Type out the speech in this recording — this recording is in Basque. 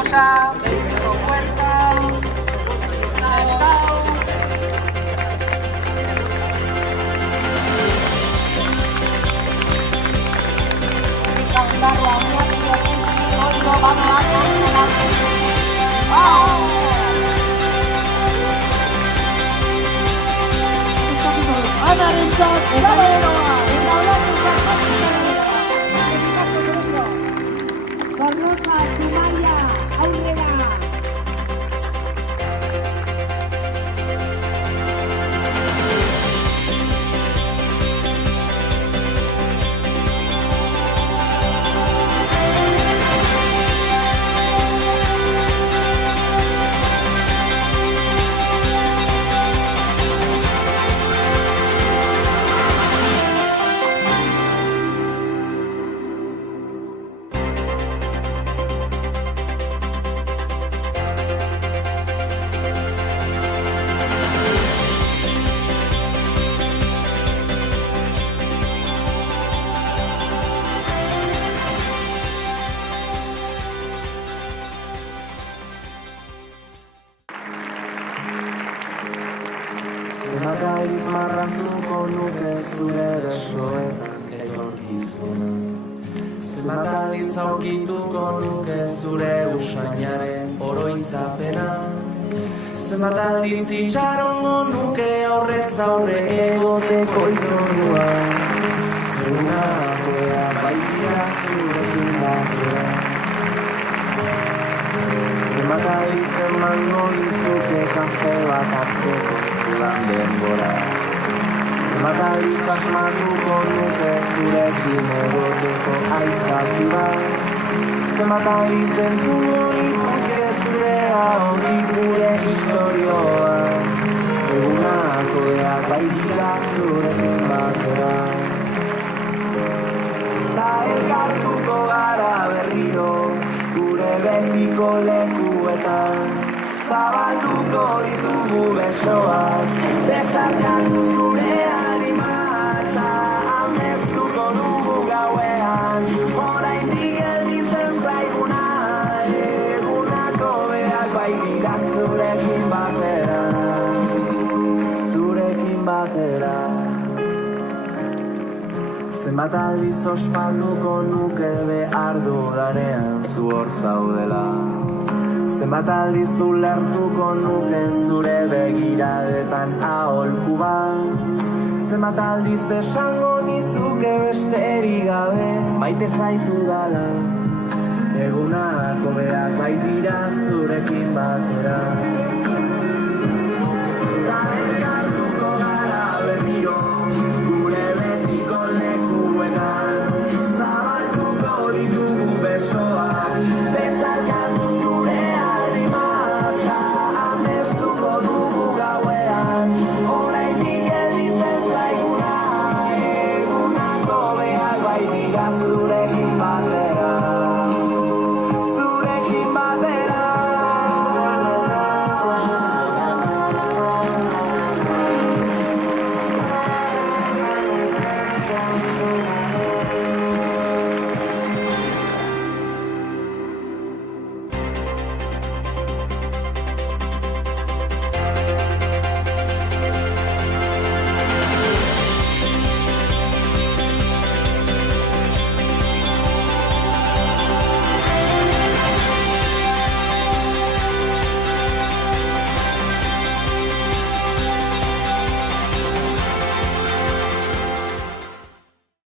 cosa, beso puerta, estado. Cantarla una hoy lo vamos a terminar. Anarentzat, eta beroa, eta olatuntzat, Zornotza, Zumaia, aurrera! Zenbataiz marraztuko nuke zure besoetan etorkizuna. Zenbataiz aurkituko nuke zure usainaren oroitzapena. Zenbataiz itxarongo nuke aurrez aurre egoteko izorua. Eguna akoea baitira zurekin batera. Zenbataiz emango izuke kafe bat hartzeko dudan denbora. Zenbataiz asmatuko nuke zurekin egoteko aizaki bat. Zenbataiz entzungo nituke zure ahotik gure historioa. Egunakoak baitira zurekin batera. Ta elkartuko gara berriro gure betiko lekuetan. Zabalduko ditugu besoak, besarkatuz gure animatza, amestuko dugu gauean, oraindik gelditzen zaiguna, egunako beak baitira zurekin batera, zurekin batera. Zenbat aldiz ospatuko nuke behar dudanean zu hor zaudela. Zenbat aldiz ulertuko nuke zure begiradetan aholku bat. Zenbat aldiz esango nizuke besterik gabe maite zaitu dala. Egunako beak baitira zurekin batera.